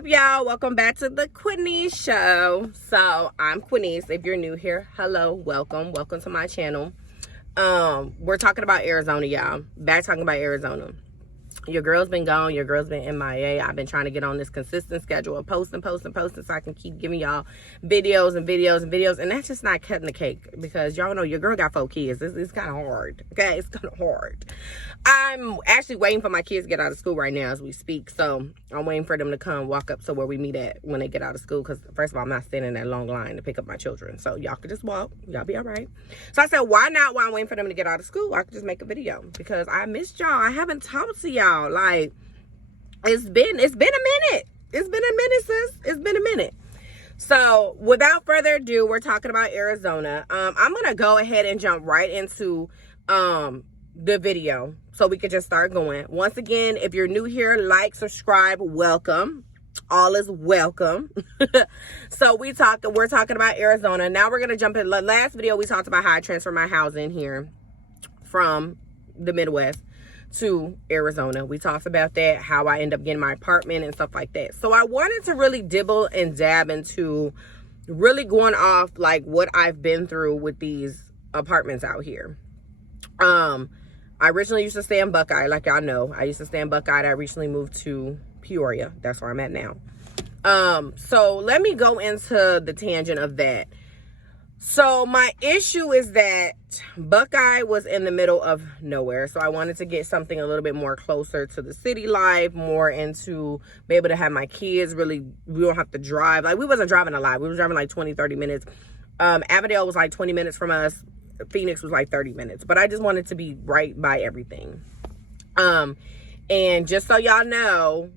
up, y'all? Welcome back to the Quinese Show. So I'm Quinese. If you're new here, hello, welcome to my channel. We're talking about Arizona, y'all. Back talking about Arizona. Your girl's been gone. Your girl's been MIA. I've been trying to get on this consistent schedule of posting so I can keep giving y'all videos. And that's just not cutting the cake because y'all know your girl got 4 kids. It's kind of hard. Okay, it's kind of hard. I'm actually waiting for my kids to get out of school right now as we speak. So I'm waiting for them to come walk up to where we meet at when they get out of school. Because first of all, I'm not standing in that long line to pick up my children. So y'all could just walk. Y'all be all right. So I said, why not? While I'm waiting for them to get out of school, I could just make a video because I missed y'all. I haven't talked to y'all. Like, it's been a minute. It's been a minute, sis. It's been a minute. So without further ado, we're talking about Arizona. I'm gonna go ahead and jump right into the video so we could just start going. Once again, if you're new here, like, subscribe, welcome. All is welcome. So we're talking about Arizona. Now we're gonna jump in. Last video we talked about how I transferred my house in here from the Midwest to Arizona. We talked about that, how I end up getting my apartment and stuff like that. So I wanted to really dibble and dab into really going off like what I've been through with these apartments out here. I originally used to stay in Buckeye, like y'all know. I used to stay in Buckeye. I recently moved to Peoria. That's where I'm at now. So let me go into the tangent of that. So my issue is that Buckeye was in the middle of nowhere. So I wanted to get something a little bit more closer to the city life, more into be able to have my kids really, we don't have to drive. Like we wasn't driving a lot. We were driving like 20, 30 minutes. Avondale was like 20 minutes from us. Phoenix was like 30 minutes. But I just wanted to be right by everything. And just so y'all know,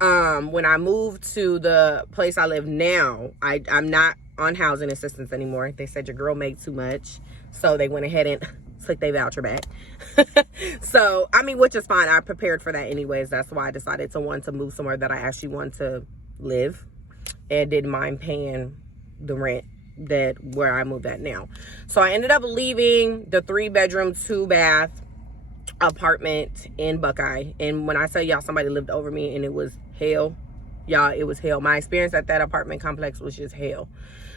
when I moved to the place I live now, I'm not on housing assistance anymore. They said your girl made too much, so they went ahead and took their voucher back. So I mean, which is fine. I prepared for that anyways. That's why I decided to want to move somewhere that I actually want to live and didn't mind paying the rent that where I moved at now. So I ended up leaving the 3-bedroom 2-bath apartment in Buckeye. And when I tell y'all somebody lived over me and it was hell, y'all, it was hell. My experience at that apartment complex was just hell.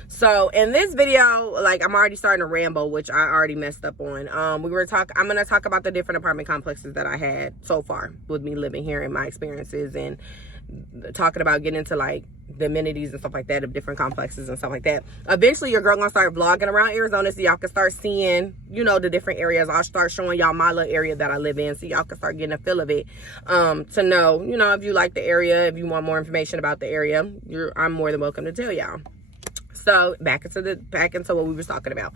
So in this video, like I'm already starting to ramble, which I already messed up on. I'm going to talk about the different apartment complexes that I had so far with me living here and my experiences, and talking about getting into like the amenities and stuff like that of different complexes and stuff like that. Eventually your girl gonna start vlogging around Arizona so y'all can start seeing, you know, the different areas. I'll start showing y'all my little area that I live in so y'all can start getting a feel of it, to know, you know, if you like the area, if you want more information about the area, I'm more than welcome to tell y'all. So back into what we was talking about.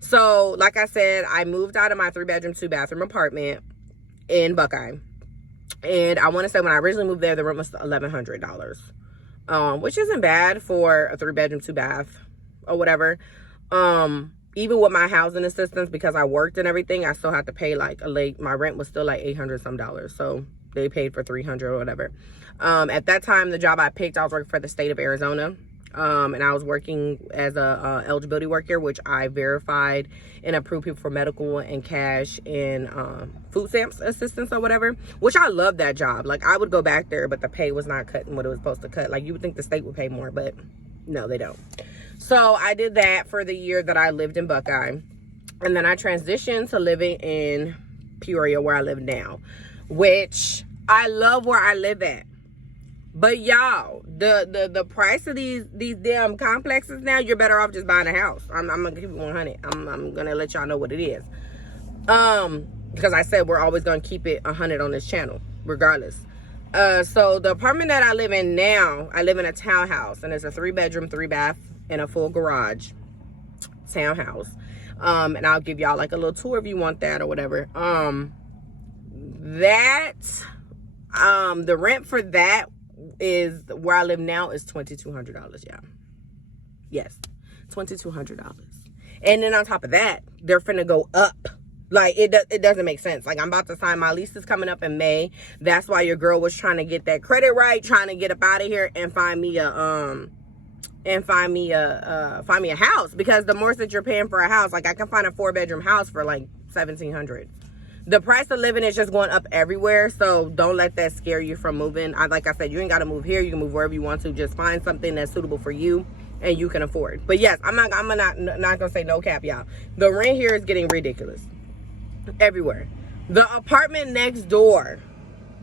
So like I said, I moved out of my 3-bedroom 2-bathroom apartment in Buckeye. And I want to say when I originally moved there, the rent was $1,100, which isn't bad for a 3-bedroom 2-bath or whatever. Even with my housing assistance, because I worked and everything, I still had to pay like my rent was still like $800 some. So they paid for $300 or whatever. At that time, the job I picked, I was working for the state of Arizona. And I was working as a eligibility worker, which I verified and approved people for medical and cash and food stamps assistance or whatever, which I love that job. Like I would go back there, but the pay was not cutting what it was supposed to cut. Like you would think the state would pay more, but no, they don't. So I did that for the year that I lived in Buckeye, and then I transitioned to living in Peoria, where I live now, which I love where I live at. But y'all, the price of these damn complexes now, you're better off just buying a house. I'm gonna keep it 100. I'm gonna let y'all know what it is. Because I said we're always gonna keep it 100 on this channel, regardless. So the apartment that I live in now, I live in a townhouse, and it's a 3-bedroom 3-bath and a full garage townhouse. And I'll give y'all like a little tour if you want that or whatever. The rent for that is where I live now is $2,200, y'all. Yes, $2,200. And then on top of that, they're finna go up. Like it doesn't make sense. Like I'm about to sign, my lease is coming up in May. That's why your girl was trying to get that credit right, trying to get up out of here and find me a house, because the more that you're paying for a house, like I can find a 4-bedroom house for like $1,700. The price of living is just going up everywhere, so don't let that scare you from moving. Like I said, you ain't got to move here. You can move wherever you want to. Just find something that's suitable for you and you can afford. But yes, I'm not gonna say no cap, y'all. The rent here is getting ridiculous everywhere. The apartment next door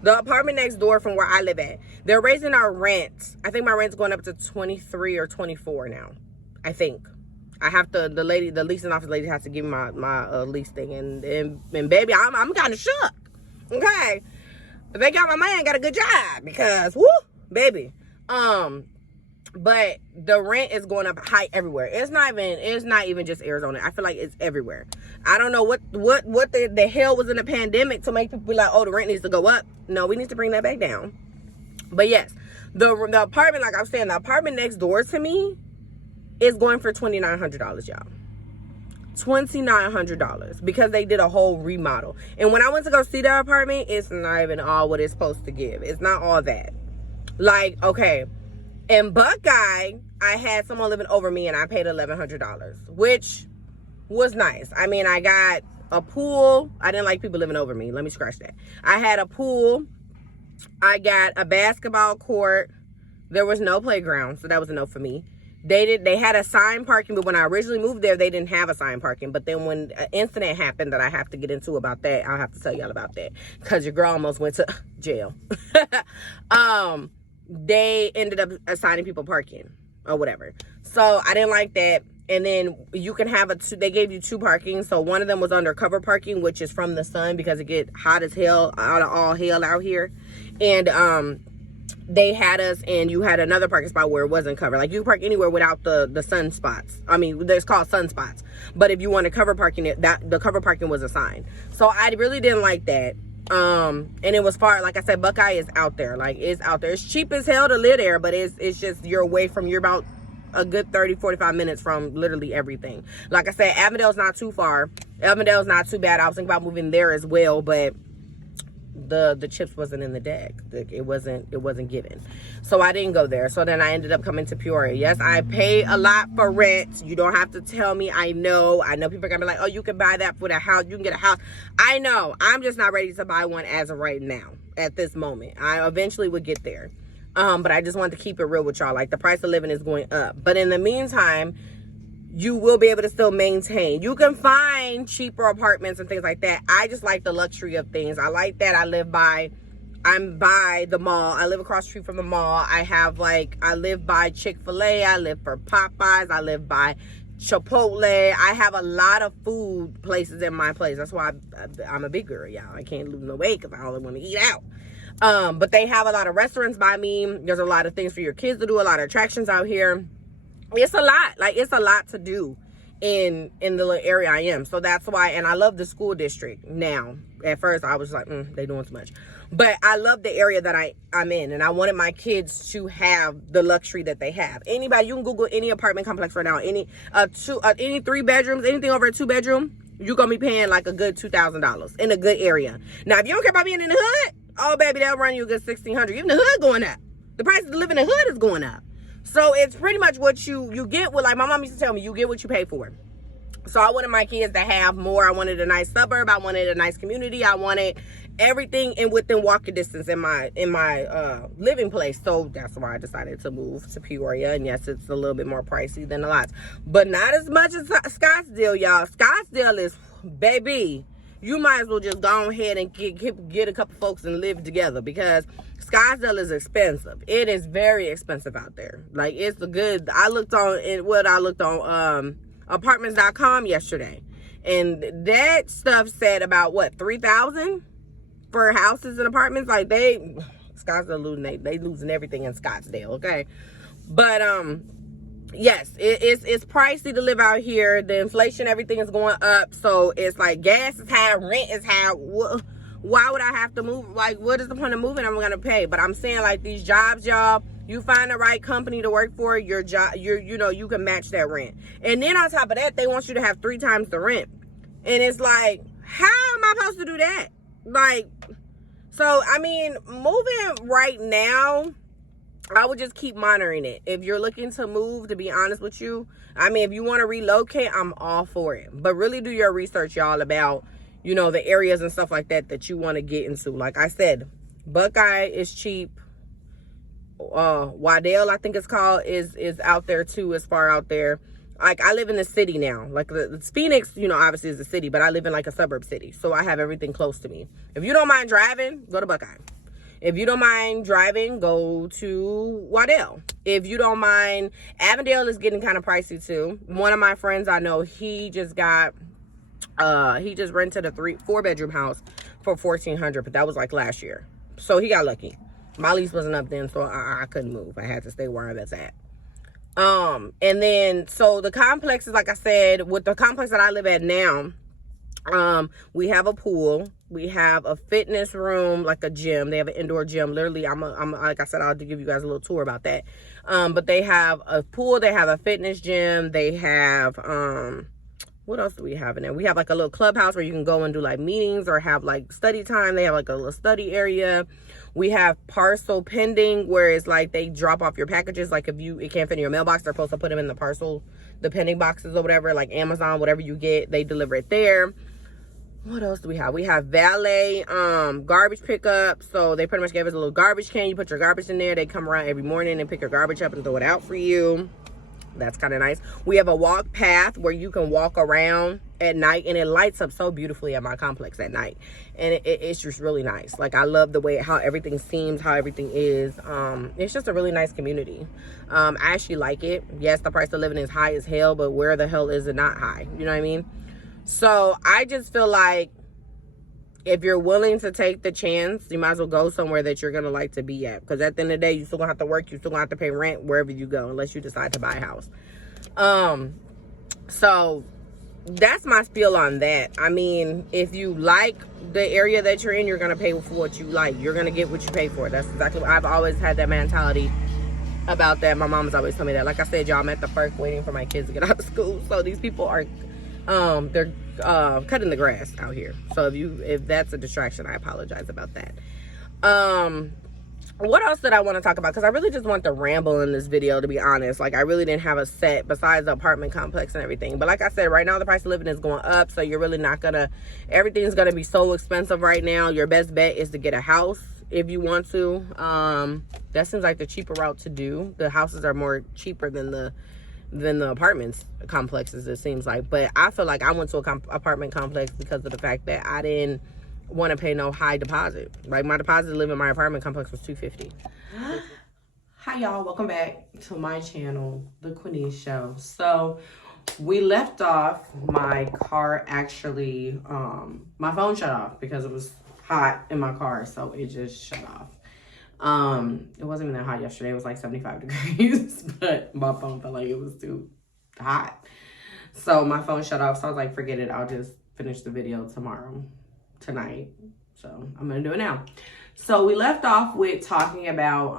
from where I live at, they're raising our rent. I think my rent's going up to 23 or 24 now. I think. I have to, the leasing office lady has to give me my lease thing. And baby, I'm kind of shook. Okay. Thank God my man got a good job because, whoo, baby. But the rent is going up high everywhere. It's not even just Arizona. I feel like it's everywhere. I don't know what the hell was in the pandemic to make people be like, oh, the rent needs to go up. No, we need to bring that back down. But yes, the apartment, like I was saying, the apartment next door to me is going for $2,900, y'all. $2,900 because they did a whole remodel. And when I went to go see that apartment, it's not even all what it's supposed to give. It's not all that. Like, okay, in Buckeye, I had someone living over me and I paid $1,100, which was nice. I mean, I got a pool. I didn't like people living over me. Let me scratch that. I had a pool. I got a basketball court. There was no playground, so that was a no for me. They had assigned parking, but when I originally moved there, they didn't have assigned parking. But then when an incident happened that I have to get into about that, I'll have to tell y'all about that because your girl almost went to jail. They ended up assigning people parking or whatever. So I didn't like that. And then you can have they gave you 2 parking. So one of them was undercover parking, which is from the sun because it get hot as hell, out of all hell out here. And they had us, and you had another parking spot where it wasn't covered. Like, you park anywhere without the sun spots. I mean, it's called sun spots. But if you want to cover parking, the cover parking was assigned. So I really didn't like that. And it was far. Like I said, Buckeye is out there. Like, it's out there. It's cheap as hell to live there, but it's just you're about a good 30-45 minutes from literally everything. Like I said, Avondale's not too far. Avondale's not too bad. I was thinking about moving there as well, but the chips wasn't in the deck. It wasn't given, so I didn't go there. So then I ended up coming to Peoria. Yes, I pay a lot for rent. You don't have to tell me. I know people are gonna be like, oh, you can buy that for the house, you can get a house. I know, I'm just not ready to buy one as of right now at this moment. I eventually would get there, but I just wanted to keep it real with y'all. Like, the price of living is going up, but in the meantime, you will be able to still maintain. You can find cheaper apartments and things like that. I just like the luxury of things. I like that. I'm by the mall. I live across the street from the mall. I live by Chick-fil-A. I live for Popeyes. I live by Chipotle. I have a lot of food places in my place. That's why I'm a big girl, y'all. I can't lose no weight because I only want to eat out. But they have a lot of restaurants by me. There's a lot of things for your kids to do. A lot of attractions out here. It's a lot. Like, it's a lot to do in the little area I am. So that's why, and I love the school district now. At first, I was like, they doing too much. But I love the area that I'm in, and I wanted my kids to have the luxury that they have. Anybody, you can Google any apartment complex right now. Any 3 bedrooms, anything over a 2 bedroom, you're going to be paying like a good $2,000 in a good area. Now, if you don't care about being in the hood, oh, baby, they'll run you a good $1,600. Even the hood going up. The price to live in the hood is going up. So it's pretty much what you get with, like my mom used to tell me, you get what you pay for. So I wanted my kids to have more. I wanted a nice suburb. I wanted a nice community. I wanted everything within walking distance in my living place. So that's why I decided to move to Peoria. And yes, it's a little bit more pricey than the lots, but not as much as Scottsdale, y'all. Scottsdale is, baby, you might as well just go ahead and get a couple folks and live together, because Scottsdale is expensive. It is very expensive out there. Like, it's a good, I looked on apartments.com yesterday, and that stuff said about what, $3,000 for houses and apartments. Like, Scottsdale losing, they losing everything in Scottsdale, okay? But yes, it's pricey to live out here. The inflation, everything is going up. So it's like gas is high, rent is high. Why would I have to move? Like, what is the point of moving? I'm gonna pay. But I'm saying, like, these jobs, y'all, you find the right company to work for, your job, you can match that rent. And then on top of that, they want you to have 3 times the rent. And it's like, how am I supposed to do that? Like, so I mean, moving right now, I would just keep monitoring it. If you're looking to move, to be honest with you, I mean, if you want to relocate, I'm all for it. But really do your research, y'all, about, you know, the areas and stuff like that you want to get into. Like I said, Buckeye is cheap. Waddell, I think it's called, is out there too. It's far out there. Like, I live in the city now. Like, the Phoenix, you know, obviously is a city, but I live in like a suburb city, so I have everything close to me. If you don't mind driving, go to Buckeye. If you don't mind driving, go to Waddell. If you don't mind, Avondale is getting kind of pricey too. One of my friends I know, he just rented a 4-bedroom house for $1,400, but that was like last year. So he got lucky. My lease wasn't up then, so I couldn't move. I had to stay where I was at. And then, so the complexes, like I said, with the complex that I live at now, we have a pool, we have a fitness room, like a gym. They have an indoor gym. Literally, I'm like I said, I'll give you guys a little tour about that. But they have a pool, they have a fitness gym, they have, what else do we have in there? We have like a little clubhouse where you can go and do like meetings or have like study time. They have like a little study area. We have parcel pending, where it's like they drop off your packages. Like, if it can't fit in your mailbox, they're supposed to put them in the parcel, the pending boxes or whatever, like Amazon, whatever you get, they deliver it there. What else do we have? We have valet, garbage pickup. So they pretty much gave us a little garbage can. You put your garbage in there. They come around every morning and pick your garbage up and throw it out for you. That's kind of nice. We have a walk path where you can walk around at night, and it lights up so beautifully at my complex at night, and it's just really nice. Like, I love the way how everything seems, how everything is. It's just a really nice community. I actually like it. Yes, the price of living is high as hell, but where the hell is it not high? You know what I mean? So I just feel like if you're willing to take the chance, you might as well go somewhere that you're gonna like to be at, because at the end of the day, you still gonna have to work, you still gonna have to pay rent wherever you go, unless you decide to buy a house. So that's my spiel on that. I mean, if you like the area that you're in, you're gonna pay for what you like. You're gonna get what you pay for. That's exactly what I've always had, that mentality about that. My mom's always told me that. Like I said, y'all, I'm at the park waiting for my kids to get out of school. So these people are they're cutting the grass out here. So if that's a distraction, I apologize about that. What else did I want to talk about? Because I really just want to ramble in this video, to be honest. Like, I really didn't have a set besides the apartment complex and everything. But like I said, right now the price of living is going up, so you're really not gonna, everything's gonna be so expensive right now. Your best bet is to get a house if you want to. That seems like the cheaper route to do. The houses are more cheaper than the apartments complexes, it seems like. But I feel like I went to a apartment complex because of the fact that I didn't want to pay no high deposit. Like, my deposit to live in my apartment complex was $250. Hi y'all, welcome back to my channel, The Queenie Show. So we left off, my car actually, my phone shut off because it was hot in my car, so it just shut off. It wasn't even that hot yesterday. It was like 75 degrees, but my phone felt like it was too hot. So my phone shut off. So I was like, forget it. I'll just finish the video tonight. So I'm going to do it now. So we left off with talking about,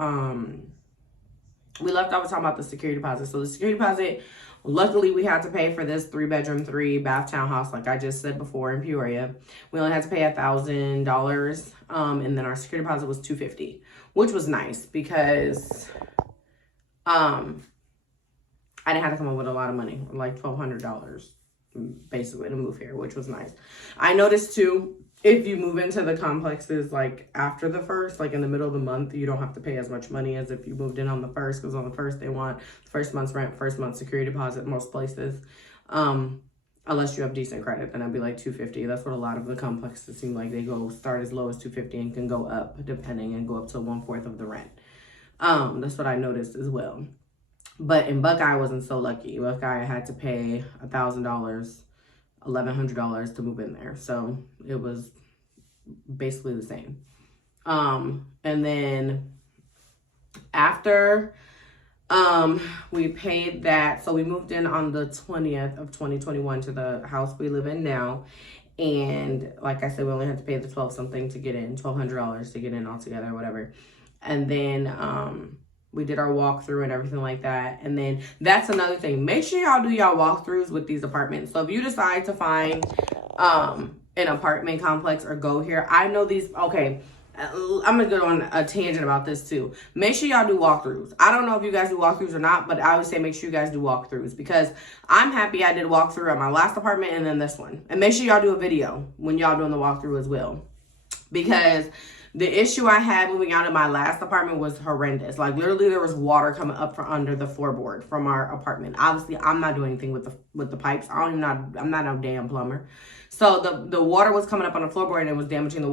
the security deposit. So the security deposit, luckily we had to pay for this 3-bedroom, 3-bath townhouse, like I just said before, in Peoria. We only had to pay $1,000. And then our security deposit was $250, which was nice because I didn't have to come up with a lot of money, like $1,200 basically, to move here, which was nice. I noticed too, if you move into the complexes like after the first, like in the middle of the month, you don't have to pay as much money as if you moved in on the first, because on the first they want first month's rent, first month's security deposit most places. Unless you have decent credit, then I'd be like $250. That's what a lot of the complexes seem like. They start as low as $250 and can go up depending, and go up to 1/4 of the rent. That's what I noticed as well. But in Buckeye, I wasn't so lucky. Buckeye, I had to pay $1,000, $1,100 to move in there. So it was basically the same. And then after we paid that, so we moved in on the 20th of 2021 to the house we live in now. And like I said, we only had to pay the $1,200 to get in, $1,200 to get in altogether, or whatever. And then we did our walkthrough and everything like that. And then that's another thing. Make sure y'all do y'all walkthroughs with these apartments. So if you decide to find an apartment complex or go here, I know these, okay, I'm gonna go on a tangent about this too. Make sure y'all do walkthroughs. I don't know if you guys do walkthroughs or not, but I would say make sure you guys do walkthroughs, because I'm happy I did a walkthrough at my last apartment and then this one. And make sure y'all do a video when y'all doing the walkthrough as well, because the issue I had moving out of my last apartment was horrendous. Like literally there was water coming up from under the floorboard from our apartment. Obviously I'm not doing anything with the pipes. I'm not a damn plumber. So the water was coming up on the floorboard and it was damaging the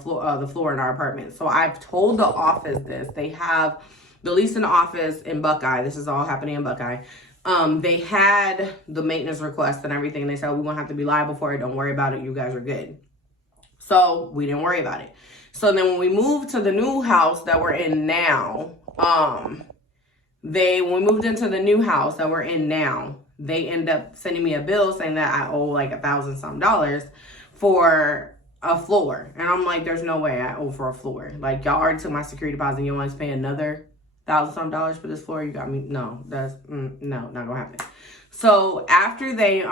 floor in our apartment. So I've told the office this. They have the leasing office in Buckeye. This is all happening in Buckeye. They had the maintenance request and everything. They said, we won't have to be liable for it. Don't worry about it. You guys are good. So we didn't worry about it. So then when we moved to the new house that we're in now, when we moved into the new house that we're in now, they end up sending me a bill saying that I owe like $1,000 for a floor. And I'm like, there's no way I owe for a floor. Like, y'all already took my security deposit and you want to pay another $1,000 for this floor? You got me? No, that's, no, not gonna happen. So after they,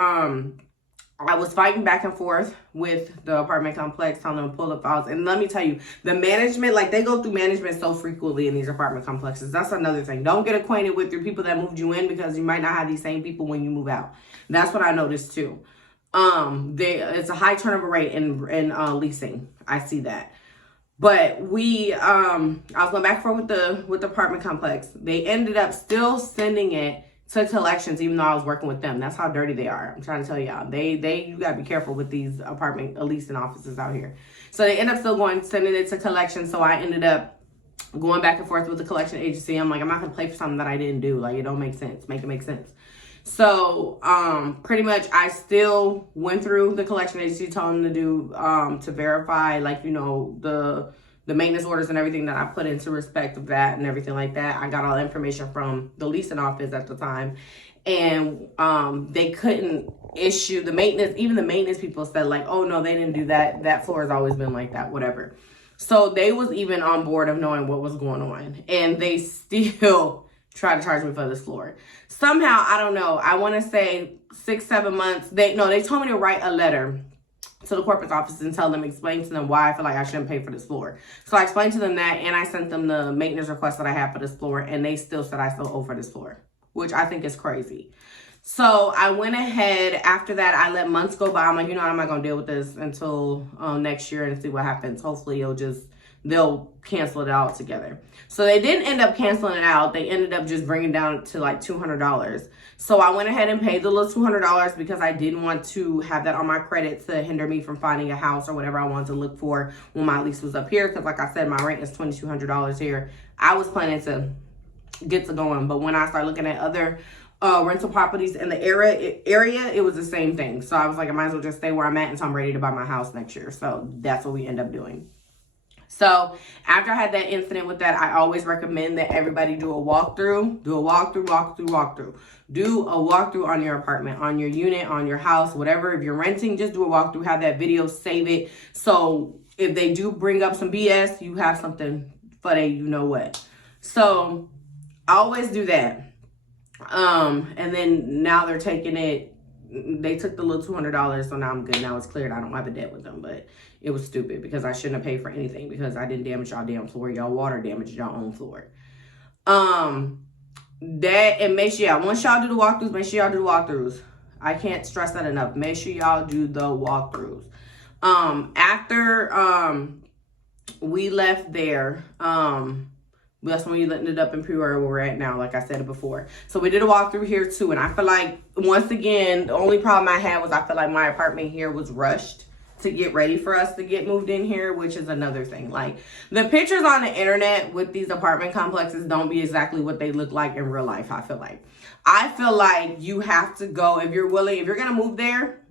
I was fighting back and forth with the apartment complex, telling them to pull the files. And let me tell you, the management, like they go through management so frequently in these apartment complexes. That's another thing. Don't get acquainted with your people that moved you in, because you might not have these same people when you move out. That's what I noticed too. It's a high turnover rate in leasing. I see that. But I was going back and forth with the apartment complex. They ended up still sending it to collections, even though I was working with them. That's how dirty they are. I'm trying to tell y'all. You gotta be careful with these apartment leasing offices out here. So they end up still sending it to collections. So I ended up going back and forth with the collection agency. I'm like, I'm not gonna play for something that I didn't do. Like, it don't make sense. Make it make sense. So pretty much I still went through the collection agency, told them to do to verify, like, you know, the maintenance orders and everything that I put into respect of that and everything like that. I got all the information from the leasing office at the time, and they couldn't issue the maintenance. Even the maintenance people said like, oh no, they didn't do that. That floor has always been like that, whatever. So they was even on board of knowing what was going on, and they still tried to charge me for this floor. Somehow, I don't know, I want to say 6-7 months. They told me to write a letter to the corporate office and explain to them why I feel like I shouldn't pay for this floor. So I explained to them that, and I sent them the maintenance request that I have for this floor, and they still said I still owe for this floor, which I think is crazy. So I went ahead. After that, I let months go by. I'm like, you know what, I'm not going to deal with this until next year and see what happens. Hopefully they'll cancel it out together. So they didn't end up canceling it out. They ended up just bringing it down to like $200. So I went ahead and paid the little $200 because I didn't want to have that on my credit to hinder me from finding a house or whatever I wanted to look for when my lease was up here. Because like I said, my rent is $2,200 here. I was planning to get to going, but when I started looking at other rental properties in the area, it was the same thing. So I was like, I might as well just stay where I'm at until I'm ready to buy my house next year. So that's what we end up doing. So after I had that incident with that, I always recommend that everybody do a walkthrough. Do a walkthrough. Do a walkthrough on your apartment, on your unit, on your house, whatever. If you're renting, just do a walkthrough. Have that video, save it. So if they do bring up some BS, you have something for they you know what. So I always do that. And then now they're taking it. They took the little $200, so now I'm good. Now it's cleared. I don't have a debt with them, but it was stupid because I shouldn't have paid for anything because I didn't damage y'all damn floor. Y'all water damaged y'all own floor. That, and make sure once y'all do the walkthroughs, make sure y'all do the walkthroughs. I can't stress that enough. Make sure y'all do the walkthroughs. After we left there, that's when we ended up in Peoria where we're at now, like I said it before. So we did a walkthrough here too. And I feel like, once again, the only problem I had was I feel like my apartment here was rushed to get ready for us to get moved in here, which is another thing. Like, the pictures on the internet with these apartment complexes don't be exactly what they look like in real life, I feel like you have to go, if you're willing, if you're going to move there,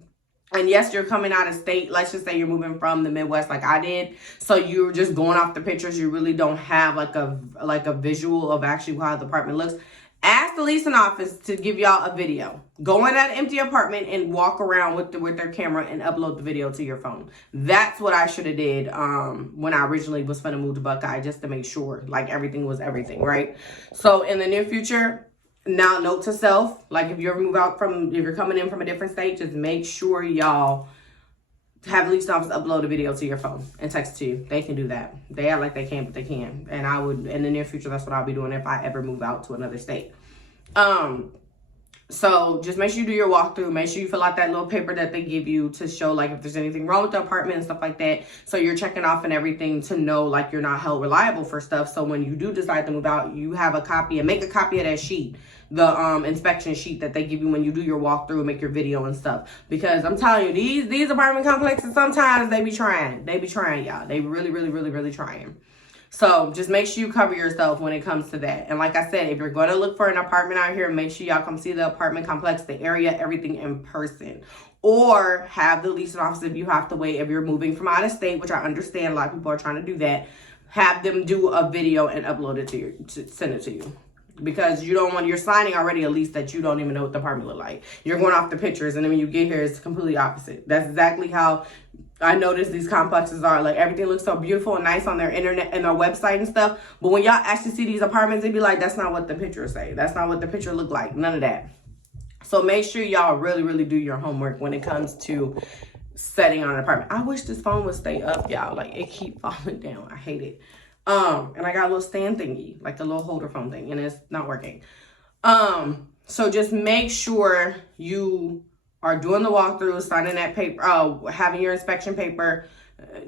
and yes, you're coming out of state. Let's just say you're moving from the Midwest like I did. So you're just going off the pictures. You really don't have like a visual of actually how the apartment looks. Ask the leasing office to give y'all a video. Go in that empty apartment and walk around with their camera and upload the video to your phone. That's what I should have did when I originally was going to move to Buckeye, just to make sure like everything was everything, right? So in the near future, now note to self, like if you ever move out if you're coming in from a different state, just make sure y'all have the leasing office upload a video to your phone and text it to you. They can do that. They act like they can't, but they can. And I would, in the near future, that's what I'll be doing if I ever move out to another state. So just make sure you do your walkthrough. Make sure you fill out that little paper that they give you to show like if there's anything wrong with the apartment and stuff like that. So you're checking off and everything to know like you're not held reliable for stuff. So when you do decide to move out, you have a copy, and make a copy of that sheet, the inspection sheet that they give you when you do your walkthrough and make your video and stuff. Because I'm telling you, these apartment complexes, sometimes they be trying, y'all. They really trying. So just make sure you cover yourself when it comes to that. And like I said, if you're going to look for an apartment out here, make sure y'all come see the apartment complex, the area, everything in person. Or have the leasing office if you have to wait. If you're moving from out of state, which I understand a lot of people are trying to do that, have them do a video and upload it to you, to send it to you. Because you don't want, you're signing already a lease that you don't even know what the apartment look like. You're going off the pictures, and then when you get here, it's completely opposite. That's exactly how I noticed these complexes are. Like, everything looks so beautiful and nice on their internet and their website and stuff. But when y'all actually see these apartments, they be like, that's not what the pictures say. That's not what the picture look like. None of that. So make sure y'all really do your homework when it comes to setting on an apartment. I wish this phone would stay up, y'all. Like, it keep falling down. I hate it. And I got a little stand thingy, like the little holder phone thing, and it's not working. So just make sure you are doing the walkthrough, signing that paper, having your inspection paper.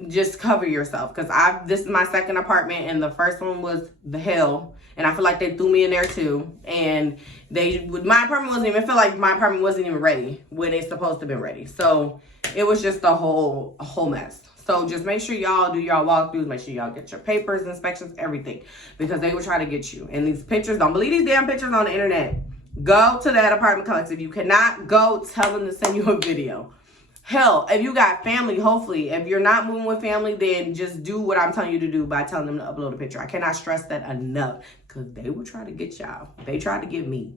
Just cover yourself, because this is my second apartment, and the first one was the hell, and I feel like they threw me in there too. And my apartment wasn't even, I feel like my apartment wasn't even ready when it's supposed to have been ready. So it was just a whole mess. So just make sure y'all do y'all walkthroughs. Make sure y'all get your papers, inspections, everything. Because they will try to get you. And these pictures, don't believe these damn pictures on the internet. Go to that apartment complex. If you cannot go, tell them to send you a video. Hell, if you got family, hopefully. If you're not moving with family, then just do what I'm telling you to do by telling them to upload a picture. I cannot stress that enough. Because they will try to get y'all. They tried to get me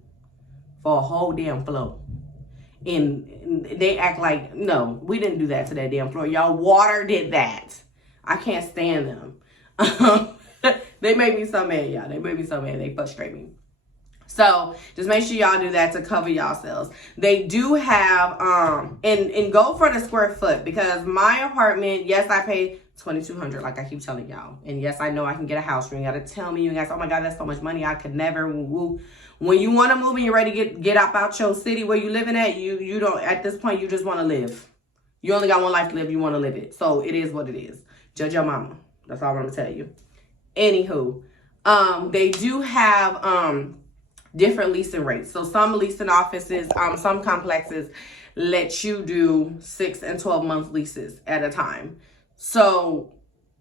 for a whole damn floor. And they act like, no, we didn't do that to that damn floor. Y'all, water did that. I can't stand them. They make me so mad, y'all. They make me so mad. They frustrate me. So just make sure y'all do that to cover y'allselves. They do have, and go for the square foot, because my apartment, yes, I pay $2,200, like I keep telling y'all. And yes, I know I can get a house. You ain't got to tell me. You guys, oh my God, that's so much money. I could never. Woo. When you want to move and you're ready to get up out your city where you living at, you don't, at this point, you just want to live. You only got one life to live. You want to live it. So it is what it is. Judge your mama. That's all I'm going to tell you. Anywho, they do have different leasing rates. So some leasing offices, some complexes let you do 6 and 12 month leases at a time. So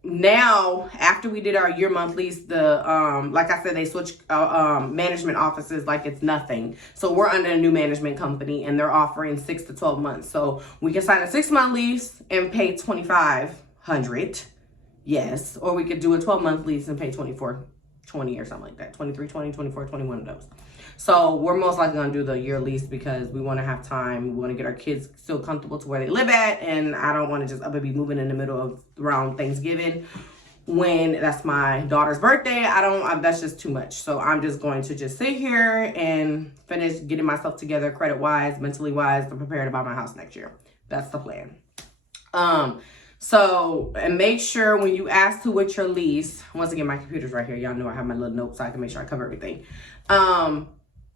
now, after we did our year-month lease, like I said, they switched management offices like it's nothing. So we're under a new management company, and they're offering 6 to 12 months. So we can sign a 6-month lease and pay $2,500, yes, or we could do a 12-month lease and pay $2,420 or something like that, $2,320, $2,420, one of those. So we're most likely gonna do the year lease because we want to have time. We want to get our kids still comfortable to where they live at, and I don't want to just be moving in the middle of around Thanksgiving when that's my daughter's birthday. That's just too much. So I'm just going to just sit here and finish getting myself together, credit wise, mentally wise, to prepare to buy my house next year. That's the plan. So, and make sure when you ask to with your lease, once again, my computer's right here. Y'all know I have my little notes so I can make sure I cover everything.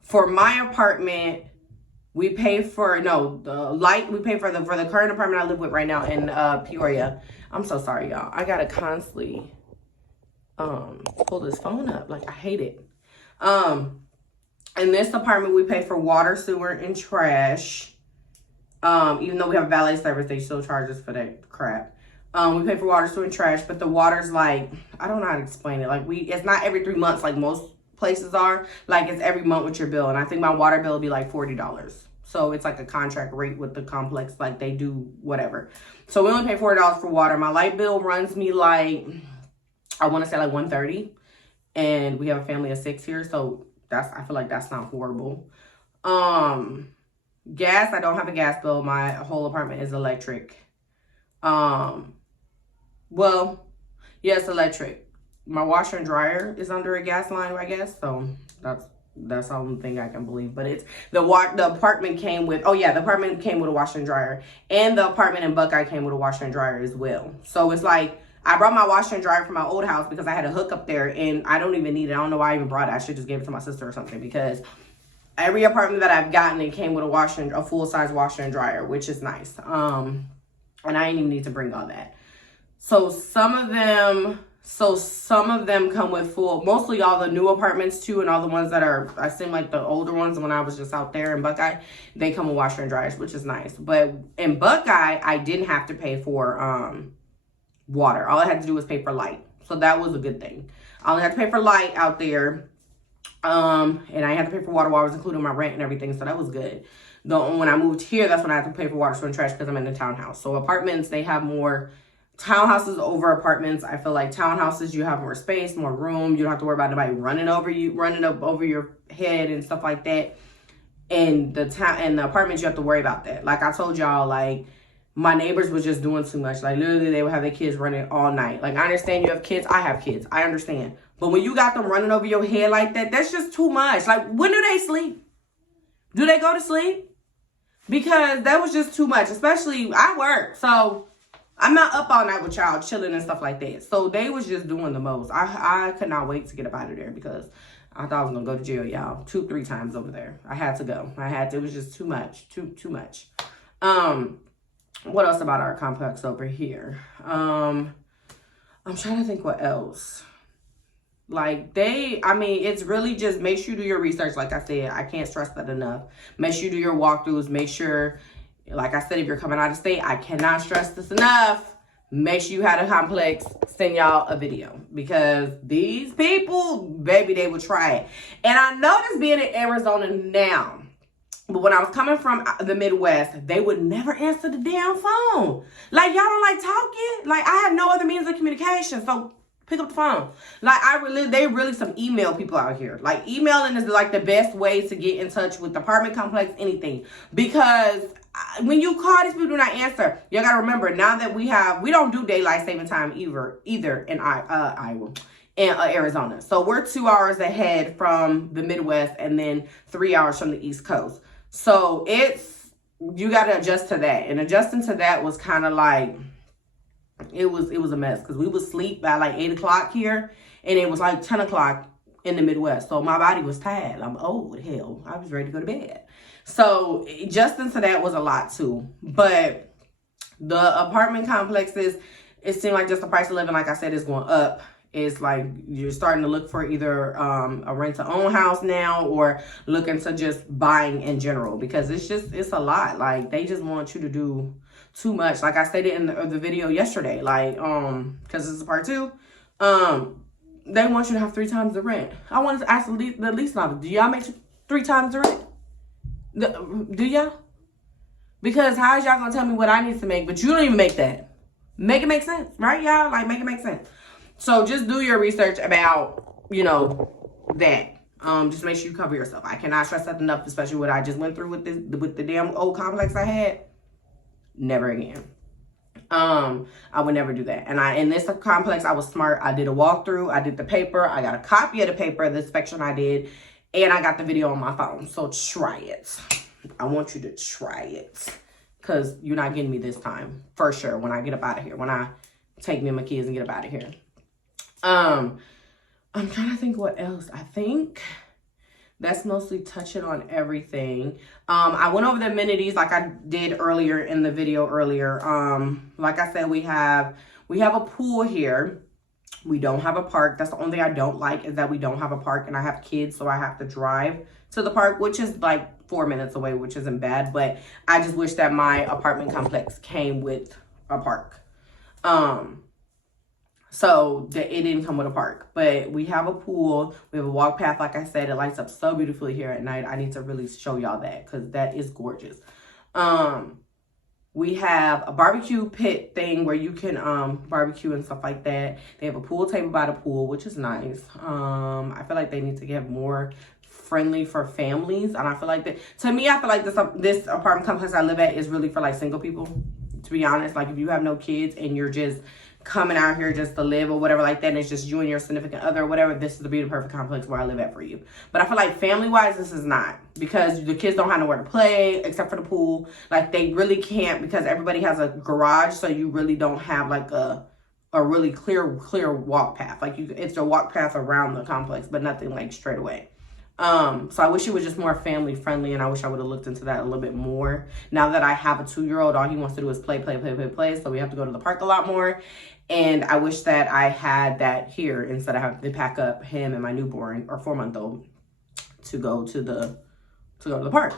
For my apartment, we pay for, we pay for the current apartment I live with right now in Peoria. I'm so sorry, y'all. I gotta constantly pull this phone up. Like, I hate it. In this apartment, we pay for water, sewer, and trash. Even though we have valet service, they still charge us for that crap. We pay for water, sewer, and trash, but the water's like, I don't know how to explain it. Like, it's not every 3 months like most places are. Like, it's every month with your bill, and I think my water bill will be like $40. So it's like a contract rate with the complex, like they do whatever. So we only pay $40 for water. My light bill runs me like, I want to say like $130, and we have a family of 6 here, so I feel like that's not horrible. Gas, I don't have a gas bill. My whole apartment is electric. Well, yes, electric. My washer and dryer is under a gas line, I guess. So that's That's the only thing I can believe. But it's the apartment came with, oh yeah, the apartment came with a washer and dryer. And the apartment in Buckeye came with a washer and dryer as well. So it's like, I brought my washer and dryer from my old house because I had a hook up there and I don't even need it. I don't know why I even brought it. I should just give it to my sister or something, because every apartment that I've gotten, it came with a full-size washer and dryer, which is nice. And I didn't even need to bring all that. So some of them come with mostly all the new apartments too, and all the ones that are, I seem like the older ones when I was just out there in Buckeye, they come with washer and dryers, which is nice. But in Buckeye, I didn't have to pay for water. All I had to do was pay for light. So that was a good thing. I only had to pay for light out there. And I had to pay for water while I was including my rent and everything. So that was good. When I moved here, that's when I had to pay for water, sewer, and trash because I'm in a townhouse. So apartments, they have more townhouses over apartments. I feel like townhouses, you have more space, more room. You don't have to worry about nobody running up over your head and stuff like that. And the apartments, you have to worry about that. Like I told y'all, like my neighbors was just doing too much. Like literally, they would have their kids running all night. Like I understand you have kids. I have kids. I understand. But when you got them running over your head like that, that's just too much. Like when do they sleep? Do they go to sleep? Because that was just too much. Especially I work, so I'm not up all night with y'all chilling and stuff like that. So they was just doing the most. I could not wait to get up out of there because I thought I was gonna go to jail, y'all. 2-3 times over there. I had to go. It was just too much. Too much. What else about our complex over here? I'm trying to think what else. Like it's really just make sure you do your research. Like I said, I can't stress that enough. Make sure you do your walkthroughs. Make sure, like I said, if you're coming out of state, I cannot stress this enough. Make sure you have a complex, send y'all a video. Because these people, baby, they will try it. And I noticed being in Arizona now, but when I was coming from the Midwest, they would never answer the damn phone. Like, y'all don't like talking? Like, I have no other means of communication, so pick up the phone. Like, they really some email people out here. Like, emailing is like the best way to get in touch with the apartment complex, anything. Because when you call, these people do not answer. You gotta remember, now that we don't do daylight saving time either in Iowa and Arizona. So we're 2 hours ahead from the Midwest and then 3 hours from the East Coast. So you gotta adjust to that. And adjusting to that was kind of like, it was a mess because we would sleep by like 8 o'clock here and it was like 10 o'clock in the Midwest. So my body was tired. I'm old, hell. I was ready to go to bed. So adjusting to that was a lot too. But the apartment complexes, it seemed like just the price of living, like I said, is going up. It's like you're starting to look for either a rent-to-own house now or looking to just buying in general because it's a lot. Like they just want you to do too much. Like I said it in the video yesterday, like because this is part 2. They want you to have 3 times the rent. I wanted to ask the lease novel, do y'all make 3 times the rent? Do y'all? Because how is y'all gonna tell me what I need to make, but you don't even make that? Make it make sense, right, y'all? Like make it make sense. So just do your research about, that. Just make sure you cover yourself. I cannot stress that enough, especially what I just went through with the damn old complex I had. Never again. I would never do that. And in this complex, I was smart. I did a walkthrough. I did the paper. I got a copy of the paper, the inspection I did, and I got the video on my phone. So try it. I want you to try it because you're not getting me this time for sure. When I get up out of here, when I take me and my kids and get up out of here. I'm trying to think what else. I think that's mostly touching on everything. I went over the amenities like I did earlier in the video earlier. Like I said, we have a pool here. We don't have a park. That's the only thing I don't like is that we don't have a park and I have kids, so I have to drive to the park, which is like 4 minutes away, which isn't bad. But I just wish that my apartment complex came with a park. So it didn't come with a park, but we have a pool. We have a walk path. Like I said, it lights up so beautifully here at night. I need to really show y'all that because that is gorgeous. We have a barbecue pit thing where you can barbecue and stuff like that. They have a pool table by the pool, which is nice. I feel like they need to get more friendly for families. And I feel like to me, I feel like this apartment complex I live at is really for like single people, to be honest. Like if you have no kids and you're just coming out here just to live or whatever like that, and it's just you and your significant other or whatever, this is the Beauty Perfect complex where I live at for you. But I feel like family-wise, this is not, because the kids don't have nowhere to play except for the pool. Like, they really can't, because everybody has a garage, so you really don't have like a really clear walk path. Like, it's a walk path around the complex, but nothing like straight away. So I wish it was just more family friendly, and I wish I would have looked into that a little bit more. Now that I have a 2-year-old, all he wants to do is play. So we have to go to the park a lot more. And I wish that I had that here instead of having to pack up him and my newborn or 4-month-old to go to the park.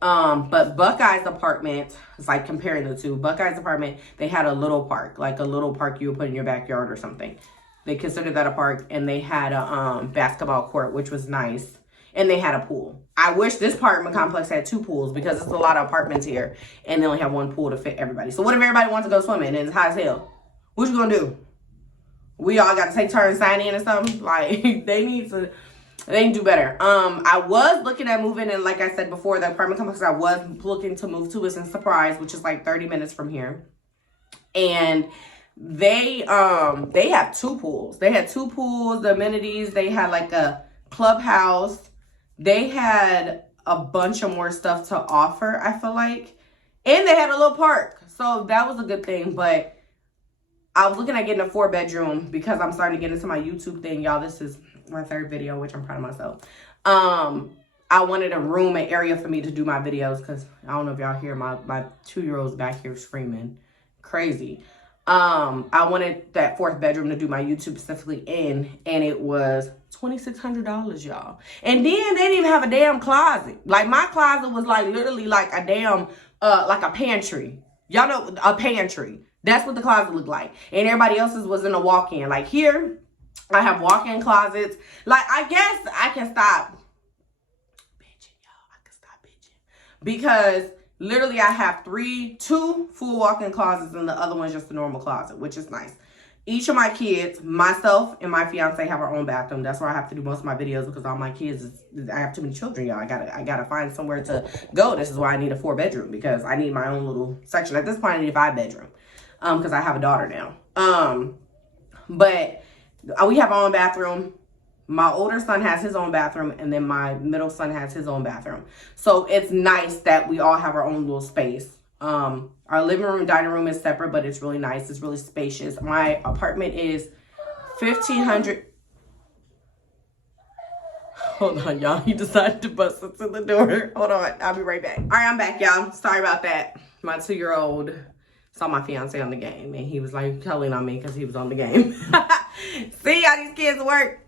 But Buckeye's apartment, it's like comparing the two. Buckeye's apartment, they had a little park, like a little park you would put in your backyard or something. They considered that a park, and they had a basketball court, which was nice. And they had a pool. I wish this apartment complex had 2 pools, because it's a lot of apartments here, and they only have 1 pool to fit everybody. So what if everybody wants to go swimming and it's hot as hell? What you gonna do? We all got to take turns signing in or something? Like, they need to do better. I was looking at moving, and like I said before, the apartment complex I was looking to move to is in Surprise, which is like 30 minutes from here. And they have 2 pools. They had 2 pools, the amenities. They had like a clubhouse. They had a bunch of more stuff to offer, I feel like. And they had a little park. So that was a good thing. But I was looking at getting a 4-bedroom because I'm starting to get into my YouTube thing. Y'all, this is my 3rd video, which I'm proud of myself. I wanted a room, an area for me to do my videos, because I don't know if y'all hear my 2-year-old's back here screaming crazy. I wanted that 4th bedroom to do my YouTube specifically in, and it was $2,600, y'all. And then they didn't even have a damn closet. Like, my closet was like literally like a damn like a pantry. Y'all know a pantry. That's what the closet looked like. And everybody else's was in a walk-in. Like, here I have walk-in closets. Like, I guess I can stop bitching, y'all. I can stop bitching, because literally I have 2 full walk-in closets, and the other one's just a normal closet, which is nice. Each of my kids, myself and my fiance, have our own bathroom. That's where I have to do most of my videos, because all my kids, I have too many children, y'all. I gotta find somewhere to go. This is why I need a 4-bedroom, because I need my own little section. At this point, I need a 5-bedroom, because I have a daughter now. But we have our own bathroom. My older son has his own bathroom, and then my middle son has his own bathroom. So it's nice that we all have our own little space. Our living room, dining room is separate, but it's really nice. It's really spacious. My apartment is 1,500. Hold on, y'all. He decided to bust into the door. Hold on. I'll be right back. All right, I'm back, y'all. Sorry about that. My 2-year-old saw my fiance on the game, and he was like telling on me because he was on the game. See how these kids work.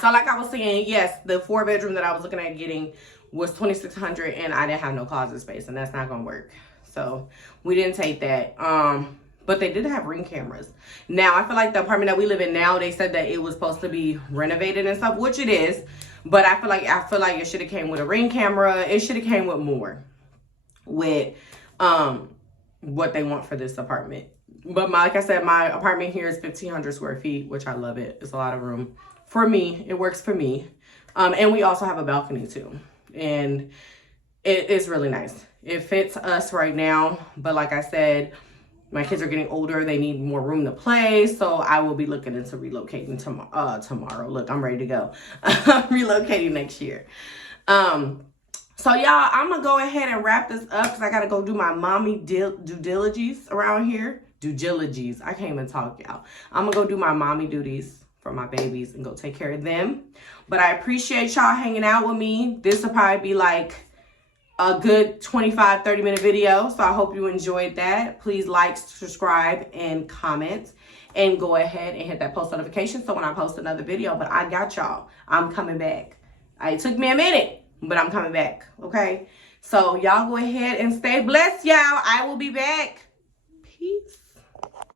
So like I was saying, yes, the 4-bedroom that I was looking at getting was $2,600, and I didn't have no closet space, and that's not gonna work. So we didn't take that. But they did have Ring cameras. Now I feel like the apartment that we live in now, they said that it was supposed to be renovated and stuff, which it is. But I feel like it should have came with a Ring camera. It should have came with more, with what they want for this apartment. But like I said, my apartment here is 1,500 square feet, which I love it. It's a lot of room. For me, it works for me. And we also have a balcony too. And it's really nice. It fits us right now. But like I said, my kids are getting older. They need more room to play. So I will be looking into relocating tomorrow. Look, I'm ready to go. Relocating next year. So y'all, I'm going to go ahead and wrap this up, because I got to go do my mommy due diligence around here. Due diligence. I can't even talk, y'all. I'm going to go do my mommy duties for my babies and go take care of them. But I appreciate y'all hanging out with me. This will probably be like a good 25-30 minute video. So I hope you enjoyed that. Please like, subscribe, and comment. And go ahead and hit that post notification so when I post another video. But I got y'all. I'm coming back. It took me a minute, but I'm coming back. Okay? So y'all go ahead and stay blessed, y'all. I will be back.